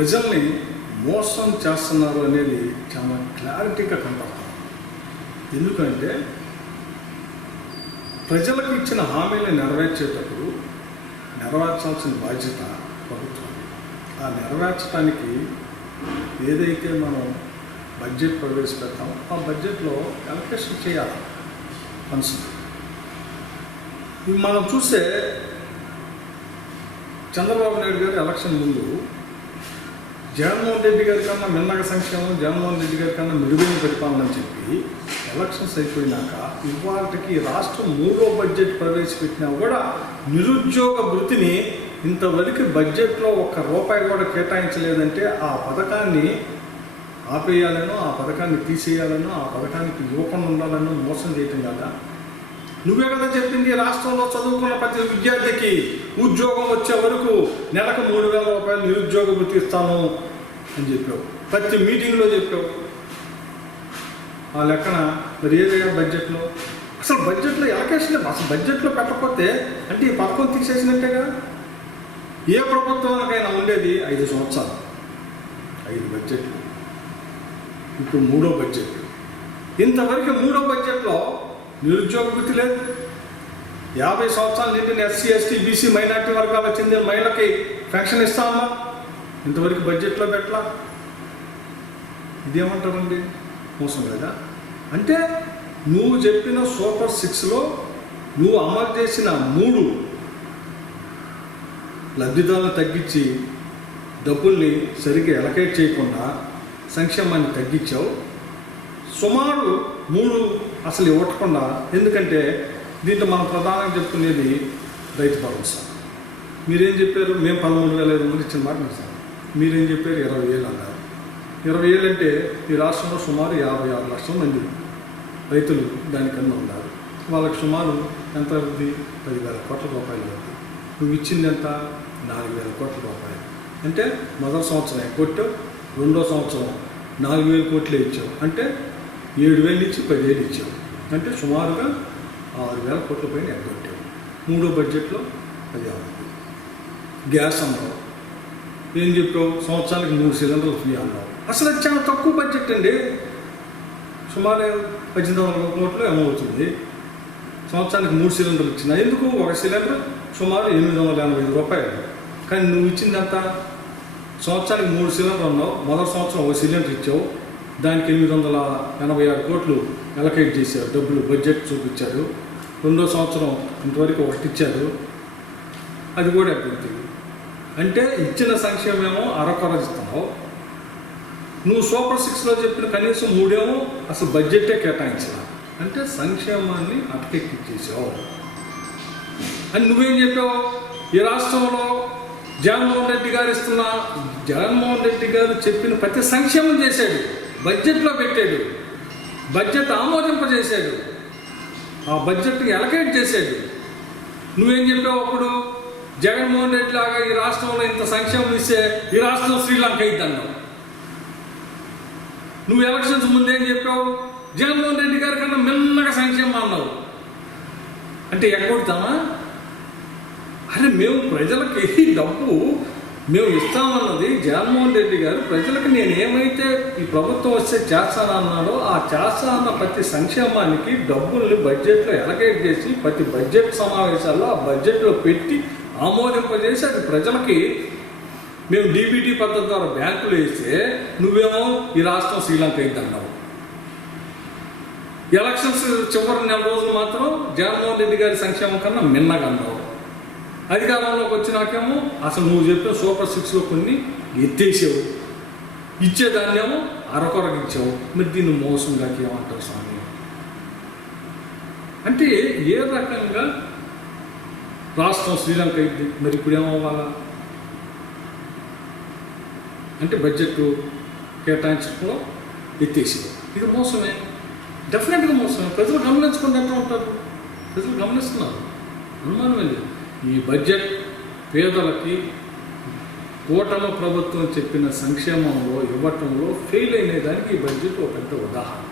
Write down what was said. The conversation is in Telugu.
ప్రజల్ని మోసం చేస్తున్నారు అనేది చాలా క్లారిటీగా కనపడుతుంది. ఎందుకంటే ప్రజలకు ఇచ్చిన హామీలను నెరవేర్చేటప్పుడు నెరవేర్చాల్సిన బాధ్యత ప్రభుత్వం. ఆ నెరవేర్చడానికి ఏదైతే మనం బడ్జెట్ ప్రవేశపెడతామో ఆ బడ్జెట్లో అలొకేషన్ చేయాలి ఫండ్స్. మనం చూస్తే చంద్రబాబు నాయుడు గారు ఎలక్షన్ ముందు జగన్మోహన్ రెడ్డి గారి కన్నా మిన్నగ సంక్షేమం, జగన్మోహన్ రెడ్డి గారి కన్నా మెరుగైన పరిపాలన అని చెప్పి ఎలక్షన్స్ అయిపోయినాక ఇవాళకి రాష్ట్రం 3వ బడ్జెట్ ప్రవేశపెట్టినా కూడా నిరుద్యోగ వృత్తిని ఇంతవరకు బడ్జెట్లో ₹1 కూడా కేటాయించలేదంటే ఆ పథకాన్ని ఆపేయాలనో, ఆ పథకాన్ని తీసేయాలనో, ఆ పథకానికి ఇవ్వకుండా ఉండాలనో మోసం చేయటం కదా. నువ్వే కదా చెప్పింది రాష్ట్రంలో చదువుకున్న ప్రతి విద్యార్థికి ఉద్యోగం వచ్చే వరకు నెలకు ₹3,000 నిరుద్యోగ వృత్తి ఇస్తాను అని చెప్పావు. ప్రతి మీటింగ్లో చెప్పావు. ఆ లెక్కన మరి ఏదైనా బడ్జెట్లో అసలు బడ్జెట్లో ఎలకేషన్ అసలు బడ్జెట్లో పెట్టకపోతే అంటే ఈ పథకం తీసేసినట్టేగా. ఏ ప్రభుత్వానికైనా ఉండేది 5 సంవత్సరాలు, 5 బడ్జెట్లు. ఇప్పుడు 3వ బడ్జెట్. ఇంతవరకు 3వ బడ్జెట్లో నిరుద్యోగ వృత్తి లేదు. 50 సంవత్సరాలు నిండిన ఎస్సీ, ఎస్టీ, బీసీ, మైనార్టీ వర్గాలకు చెందిన మహిళకి పెన్షన్ ఇస్తామా, ఇంతవరకు బడ్జెట్లో పెట్టలా. ఇదేమంటారండి? మోసం కదా. అంటే నువ్వు చెప్పిన సూపర్ 6లో నువ్వు అమలు చేసిన 3 లబ్ధిదారులను తగ్గించి డబ్బుల్ని సరిగ్గా ఎలకేట్ చేయకుండా సంక్షేమాన్ని తగ్గించావు. సుమారు 3 అసలు ఇవ్వకుండా. ఎందుకంటే దీంట్లో మనం ప్రధానంగా చెప్పుకునేది రైతు భరోసా. మీరేం చెప్పారు? మేము 13,500 ఇచ్చిన మాట నిజం. మీరేం చెప్పారు? 20,000 అన్నారు. 20,000 అంటే ఈ రాష్ట్రంలో సుమారు 56 లక్షల మంది రైతులు దానికన్నా ఉన్నారు. వాళ్ళకి సుమారు ఎంత అవుతుంది? 10,000 కోట్ల రూపాయలు అవుతుంది. నువ్వు ఇచ్చింది ఎంత? 4,000 కోట్ల రూపాయలు. అంటే మొదటి సంవత్సరం కొట్టావు, రెండో సంవత్సరం 4,000 కోట్లే ఇచ్చావు. అంటే 7,000 ఇచ్చి 10,000 ఇచ్చావు. అంటే సుమారుగా 6,000 కోట్ల పైన ఎగ్గొట్టావు. 3వ బడ్జెట్లో అది అవుతుంది. గ్యాస్ అన్నావు. ఏం చెప్పావు? సంవత్సరానికి 3 సిలిండర్లు ఫ్రీ అన్నావు. అసలు అది చాలా తక్కువ బడ్జెట్ అండి. సుమారు 18,000 కోట్లు ఏమవుతుంది. సంవత్సరానికి 3 సిలిండర్లు ఇచ్చినా ఎందుకు? ఒక సిలిండర్ సుమారు ₹885. కానీ నువ్వు ఇచ్చింది ఎంత? సంవత్సరానికి 3 సిలిండర్ అన్నావు. మొదటి సంవత్సరం ఒక సిలిండర్ ఇచ్చావు. దానికి 886 కోట్లు ఎలకేట్ చేశారు, డబ్బులు బడ్జెట్ చూపించారు. రెండో సంవత్సరం ఇంతవరకు ఒకటి ఇచ్చారు, అది కూడా ఎక్కడుంది. అంటే ఇచ్చిన సంక్షేమేమో అరకొర ఇస్తున్నావు. నువ్వు సూపర్ 6లో చెప్పిన కనీసం 3 అసలు బడ్జెటే కేటాయించాలి. అంటే సంక్షేమాన్ని అటకెక్కిచ్చేసావు అని నువ్వేం చెప్పావు? ఈ రాష్ట్రంలో జగన్మోహన్ రెడ్డి గారు జగన్మోహన్ రెడ్డి గారు చెప్పిన ప్రతి సంక్షేమం చేశాడు, బడ్జెట్లో పెట్టాడు, బడ్జెట్ ఆమోదింపజేశాడు, ఆ బడ్జెట్కి ఎలకేట్ చేశాడు. నువ్వేం చెప్పావు అప్పుడు? జగన్మోహన్ రెడ్డి లాగా ఈ రాష్ట్రంలో ఇంత సంక్షేమం ఇస్తే ఈ రాష్ట్రం శ్రీలంక అయిందన్నావు. నువ్వు ఎలక్షన్స్ ముందేం చెప్పావు? జగన్మోహన్ రెడ్డి గారి కన్నా మిన్నగా సంక్షేమం అన్నావు. అంటే ఎగ్గొడతామా? అరే మేము ప్రజలకి డబ్బు మేము ఇస్తామన్నది జగన్మోహన్ రెడ్డి గారు ప్రజలకు నేను ఏమైతే ఈ ప్రభుత్వం వస్తే చేస్తానన్నాడో ఆ చేస్తానన్న ప్రతి సంక్షేమానికి డబ్బుల్ని బడ్జెట్లో ఎలకేట్ చేసి ప్రతి బడ్జెట్ సమావేశాల్లో ఆ బడ్జెట్లో పెట్టి ఆమోదింపజేసి అది ప్రజలకి మేము డీబీటీ పద్ధతి ద్వారా బ్యాంకులు వేస్తే నువ్వేమో ఈ రాష్ట్రం శ్రీలంక అయిందన్నావు. ఎలక్షన్స్ చివరి 4 రోజులు మాత్రం జగన్మోహన్ రెడ్డి గారి సంక్షేమం కన్నా మిన్నగా అన్నావు. అధికారంలోకి వచ్చినాకేమో అసలు నువ్వు చెప్పిన సూపర్ 6లో కొన్ని ఎత్తేసావు, ఇచ్చేదాన్నేమో అరకొరకు ఇచ్చావు. మరి దీన్ని మోసంగా ఏమంటావు స్వామి? అంటే ఏ రకంగా రాష్ట్రం శ్రీలంక అయింది? మరి ఇప్పుడు ఏమవ్వాలా? అంటే బడ్జెట్ కేటాయించడంలో ఎత్తేసావు. ఇది మోసమే, డెఫినెట్గా మోసమే. ప్రజలు గమనించుకున్నట్టు ఉంటారు, ప్రజలు గమనిస్తున్నారు, అనుమానమే లేదు. ఈ బడ్జెట్ పేదలకి కూటమి ప్రభుత్వం చెప్పిన సంక్షేమంలో ఇవ్వటంలో ఫెయిల్ అయిన దానికి ఈ బడ్జెట్ ఒక పెద్ద ఉదాహరణ.